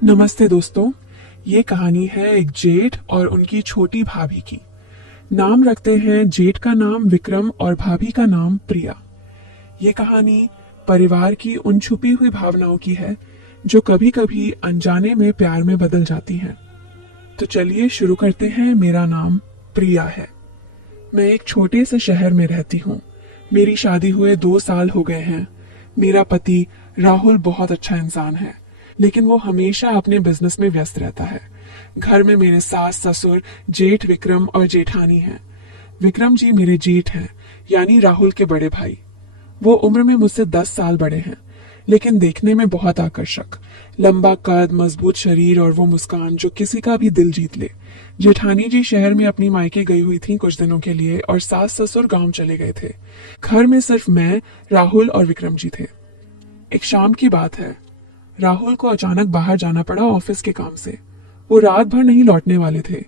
नमस्ते दोस्तों। ये कहानी है एक जेठ और उनकी छोटी भाभी की। नाम रखते हैं जेठ का नाम विक्रम और भाभी का नाम प्रिया। ये कहानी परिवार की उन छुपी हुई भावनाओं की है जो कभी कभी अनजाने में प्यार में बदल जाती हैं। तो चलिए शुरू करते हैं। मेरा नाम प्रिया है। मैं एक छोटे से शहर में रहती हूँ। मेरी शादी हुए 2 साल हो गए हैं। मेरा पति राहुल बहुत अच्छा इंसान है, लेकिन वो हमेशा अपने बिजनेस में व्यस्त रहता है। घर में मेरे सास ससुर जेठ विक्रम और जेठानी हैं। विक्रम जी मेरे जेठ हैं, यानी राहुल के बड़े भाई। वो उम्र में मुझसे 10 साल बड़े हैं, लेकिन देखने में बहुत आकर्षक। लंबा कद, मजबूत शरीर और वो मुस्कान जो किसी का भी दिल जीत ले। जेठानी जी शहर में अपनी मायके गई हुई थी कुछ दिनों के लिए और सास ससुर गांव चले गए थे। घर में सिर्फ मैं, राहुल और विक्रम जी थे। एक शाम की बात है। राहुल को अचानक बाहर जाना पड़ा ऑफिस के काम से। वो रात भर नहीं लौटने वाले थे।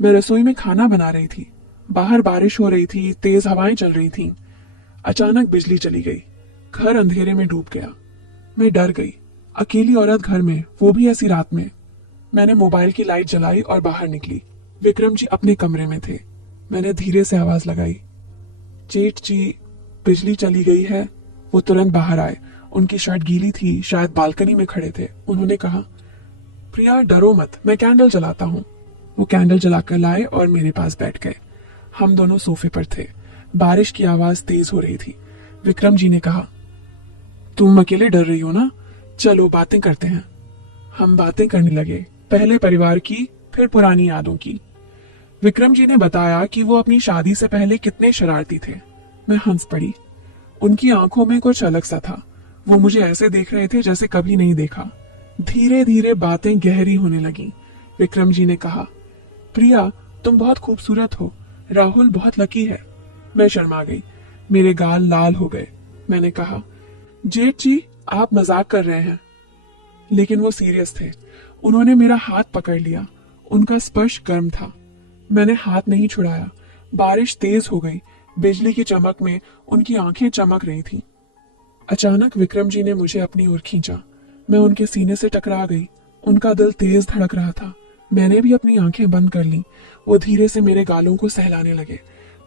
मैं रसोई में खाना बना रही थी। बाहर बारिश हो रही थी, तेज हवाएं चल रही थीं। अचानक बिजली चली गई। घर अंधेरे में डूब गया। मैं डर गई। अकेली औरत घर में, वो भी ऐसी रात में। मैंने मोबाइल की लाइट जलाई और बाहर निकली। विक्रम जी अपने कमरे में थे। मैंने धीरे से आवाज लगाई, जेठ जी, बिजली चली गई है। वो तुरंत बाहर आए। उनकी शर्ट गीली थी, शायद बालकनी में खड़े थे। उन्होंने कहा, प्रिया डरो मत, मैं कैंडल जलाता हूँ। वो कैंडल जलाकर लाए और मेरे पास बैठ गए। हम दोनों सोफे पर थे। बारिश की आवाज तेज हो रही थी। विक्रम जी ने कहा, तुम अकेले डर रही हो ना, चलो बातें करते हैं। हम बातें करने लगे, पहले परिवार की, फिर पुरानी यादों की। विक्रम जी ने बताया कि वो अपनी शादी से पहले कितने शरारती थे। मैं हंस पड़ी। उनकी आंखों में कुछ अलग सा था। वो मुझे ऐसे देख रहे थे जैसे कभी नहीं देखा। धीरे धीरे बातें गहरी होने लगी। विक्रम जी ने कहा, प्रिया तुम बहुत खूबसूरत हो, राहुल बहुत लकी है। मैं शर्मा गई। मेरे गाल लाल हो गए। मैंने कहा, जेठ जी आप मजाक कर रहे हैं। लेकिन वो सीरियस थे। उन्होंने मेरा हाथ पकड़ लिया। उनका स्पर्श गर्म था। मैंने हाथ नहीं छुड़ाया। बारिश तेज हो गई। बिजली की चमक में उनकी आंखें चमक रही थीं। अचानक विक्रम जी ने मुझे अपनी ओर खींचा। मैं उनके सीने से टकरा गई। उनका दिल तेज धड़क रहा था। मैंने भी अपनी आंखें बंद कर लीं। वो धीरे से मेरे गालों को सहलाने लगे।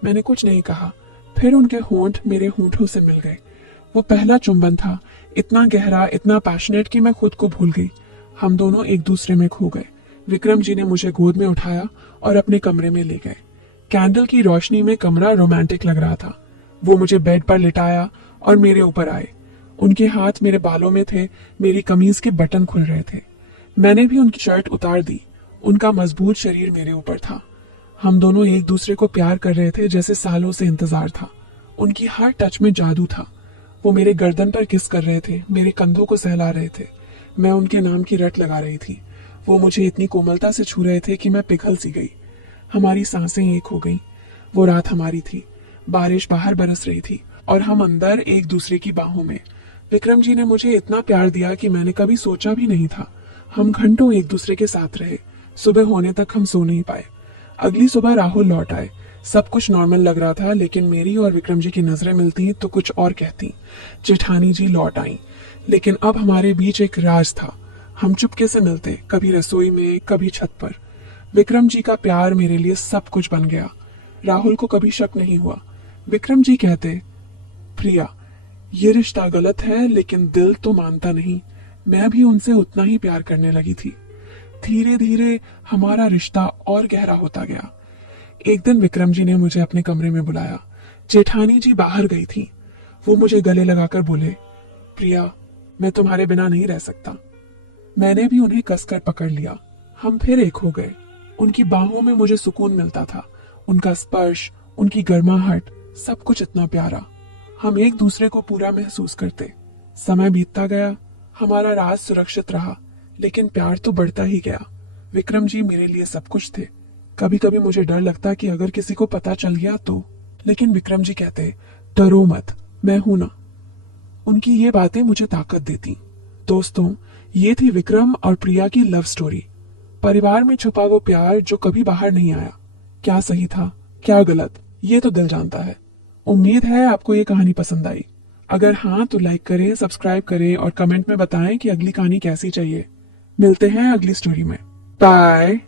मैंने कुछ नहीं कहा। फिर उनके होंठ मेरे होंठों से मिल गए। वो पहला चुंबन था, इतना गहरा, इतना पैशनेट कि मैं खुद को भूल गई। हम दोनों एक दूसरे में खो गए। विक्रम जी ने मुझे गोद में उठाया और अपने कमरे में ले गए। कैंडल की रोशनी में कमरा रोमांटिक लग रहा था। वो मुझे बेड पर लिटाया और मेरे ऊपर आए। उनके हाथ मेरे बालों में थे। मेरी कमीज के बटन खुल रहे थे। मैंने भी उनकी शर्ट उतार दी। उनका मजबूत शरीर मेरे ऊपर था। हम दोनों एक दूसरे को प्यार कर रहे थे जैसे सालों से इंतजार था। उनकी हर टच में जादू था। वो मेरे गर्दन पर किस कर रहे थे, मेरे कंधों को सहला रहे थे। मैं उनके नाम की रट लगा रही थी। वो मुझे इतनी कोमलता से छू रहे थे कि मैं पिघल सी गई। हमारी सांसें एक हो गईं। वो रात हमारी थी। बारिश बाहर बरस रही थी और हम अंदर एक दूसरे की बाहों में। विक्रम जी ने मुझे इतना प्यार दिया कि मैंने कभी सोचा भी नहीं था। हम घंटों एक दूसरे के साथ रहे। सुबह होने तक हम सो नहीं पाए। अगली सुबह राहुल लौट आए। सब कुछ नॉर्मल लग रहा था, लेकिन मेरी और विक्रम जी की नजरें मिलती तो कुछ और कहती। जेठानी जी लौट आई, लेकिन अब हमारे बीच एक राज था। हम चुपके से मिलते, कभी रसोई में, कभी छत पर। विक्रम जी का प्यार मेरे लिए सब कुछ बन गया। राहुल को कभी शक नहीं हुआ। विक्रम जी कहते, प्रिया ये रिश्ता गलत है, लेकिन दिल तो मानता नहीं। मैं भी उनसे उतना ही प्यार करने लगी थी। धीरे धीरे हमारा रिश्ता और गहरा होता गया। एक दिन विक्रम जी ने मुझे अपने कमरे में बुलाया। जेठानी जी बाहर गई थी। वो मुझे गले लगाकर बोले, प्रिया मैं तुम्हारे बिना नहीं रह सकता। मैंने भी उन्हें कसकर पकड़ लिया। हम फिर एक हो गए। उनकी बाहों में मुझे सुकून मिलता था। उनका स्पर्श, उनकी गर्माहट, सब कुछ इतना प्यारा। हम एक दूसरे को पूरा महसूस करते। समय बीतता गया। हमारा राज सुरक्षित रहा, लेकिन प्यार तो बढ़ता ही गया। विक्रम जी मेरे लिए सब कुछ थे। कभी कभी मुझे डर लगता कि अगर किसी को पता चल गया तो, लेकिन विक्रम जी कहते, डरो मत, मैं हूं ना। उनकी ये बातें मुझे ताकत देती। दोस्तों, ये थी विक्रम और प्रिया की लव स्टोरी। परिवार में छुपा वो प्यार जो कभी बाहर नहीं आया। क्या सही था, क्या गलत, ये तो दिल जानता है। उम्मीद है आपको ये कहानी पसंद आई। अगर हाँ तो लाइक करें, सब्सक्राइब करें और कमेंट में बताएं कि अगली कहानी कैसी चाहिए। मिलते हैं अगली स्टोरी में। बाय।